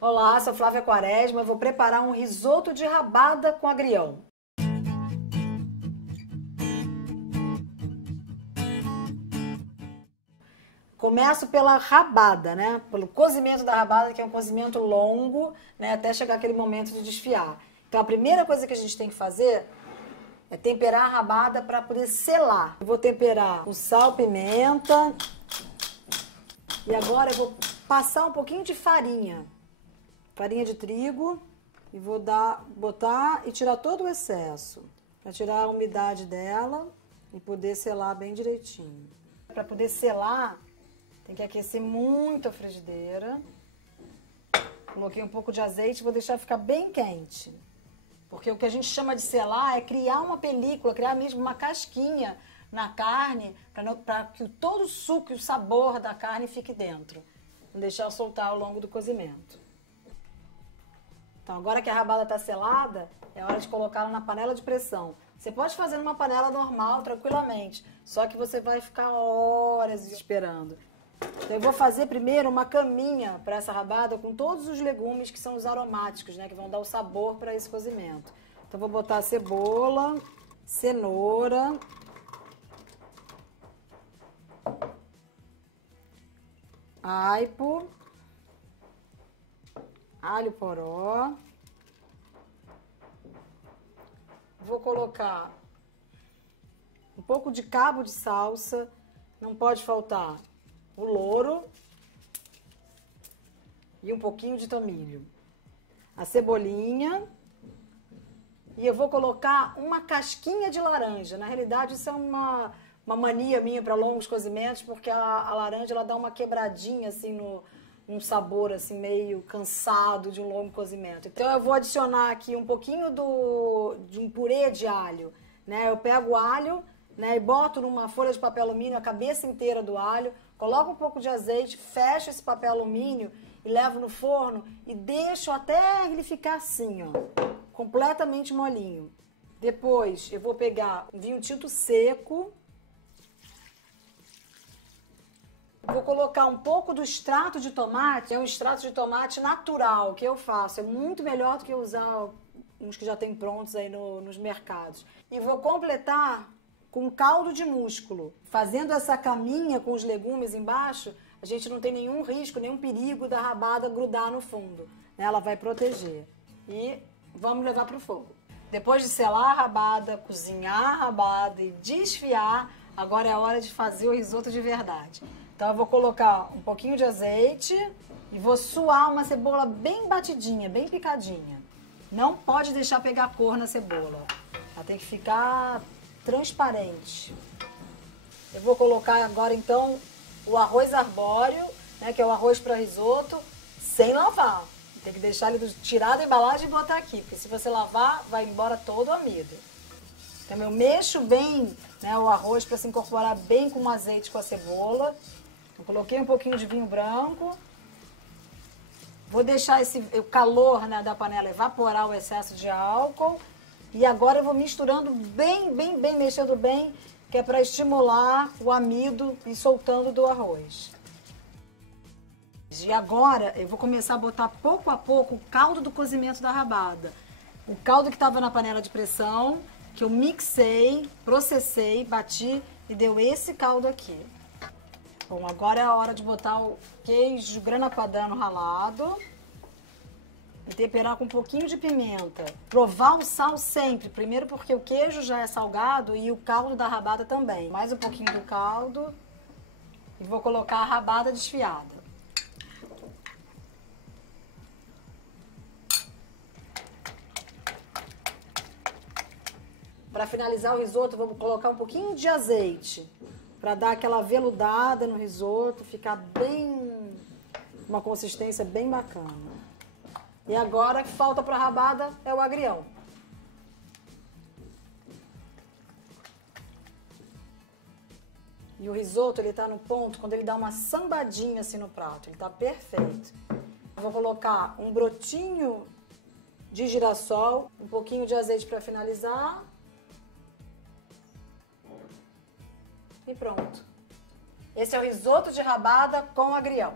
Olá, sou Flávia Quaresma, eu vou preparar um risoto de rabada com agrião. Começo pela rabada, né? Pelo cozimento da rabada, que é um cozimento longo, né? Até chegar aquele momento de desfiar. Então a primeira coisa que a gente tem que fazer é temperar a rabada para poder selar. Eu vou temperar com sal, pimenta. E agora eu vou passar um pouquinho de farinha de trigo, e vou botar e tirar todo o excesso, para tirar a umidade dela e poder selar bem direitinho. Para poder selar, tem que aquecer muito a frigideira. Coloquei um pouco de azeite, vou deixar ficar bem quente. Porque o que a gente chama de selar é criar uma película, criar mesmo uma casquinha na carne, para que todo o suco e o sabor da carne fique dentro. Não deixar soltar ao longo do cozimento. Então, agora que a rabada está selada, é hora de colocá-la na panela de pressão. Você pode fazer numa panela normal, tranquilamente, só que você vai ficar horas esperando. Então, eu vou fazer primeiro uma caminha para essa rabada com todos os legumes que são os aromáticos, né, que vão dar o sabor para esse cozimento. Então, vou botar cebola, cenoura, aipo, alho poró. Vou colocar um pouco de cabo de salsa, não pode faltar o louro e um pouquinho de tomilho. A cebolinha. E eu vou colocar uma casquinha de laranja. Na realidade, isso é uma mania minha para longos cozimentos, porque a laranja ela dá uma quebradinha assim um sabor assim meio cansado de um longo cozimento. Então eu vou adicionar aqui um pouquinho de um purê de alho, né? Eu pego o alho, né, e boto numa folha de papel alumínio a cabeça inteira do alho, coloco um pouco de azeite, fecho esse papel alumínio e levo no forno e deixo até ele ficar assim, ó, completamente molinho. Depois eu vou pegar um vinho tinto seco. Vou colocar um pouco do extrato de tomate, é um extrato de tomate natural que eu faço, é muito melhor do que usar uns que já tem prontos aí nos mercados. E vou completar com caldo de músculo. Fazendo essa caminha com os legumes embaixo, a gente não tem nenhum risco, nenhum perigo da rabada grudar no fundo, né? Ela vai proteger. E vamos levar para o fogo. Depois de selar a rabada, cozinhar a rabada e desfiar, agora é a hora de fazer o risoto de verdade. Então eu vou colocar um pouquinho de azeite e vou suar uma cebola bem batidinha, bem picadinha. Não pode deixar pegar cor na cebola. Ela tem que ficar transparente. Eu vou colocar agora então o arroz arbóreo, né, que é o arroz para risoto, sem lavar. Tem que deixar ele tirar da embalagem e botar aqui, porque se você lavar, vai embora todo o amido. Então eu mexo bem, né, o arroz para se incorporar bem com o azeite, com a cebola. Eu coloquei um pouquinho de vinho branco. Vou deixar o calor, né, da panela evaporar o excesso de álcool. E agora eu vou misturando bem, mexendo bem, que é para estimular o amido e soltando do arroz. E agora eu vou começar a botar pouco a pouco o caldo do cozimento da rabada. O caldo que estava na panela de pressão, que eu mixei, processei, bati e deu esse caldo aqui. Bom, agora é a hora de botar o queijo grana padano ralado e temperar com um pouquinho de pimenta. Provar o sal sempre, primeiro porque o queijo já é salgado e o caldo da rabada também. Mais um pouquinho do caldo e vou colocar a rabada desfiada. Para finalizar o risoto, vou colocar um pouquinho de azeite, para dar aquela veludada no risoto, ficar bem, uma consistência bem bacana. E agora, o que falta para a rabada é o agrião. E o risoto, ele tá no ponto quando ele dá uma sambadinha assim no prato, ele tá perfeito. Eu vou colocar um brotinho de girassol, um pouquinho de azeite para finalizar. E pronto. Esse é o risoto de rabada com agrião.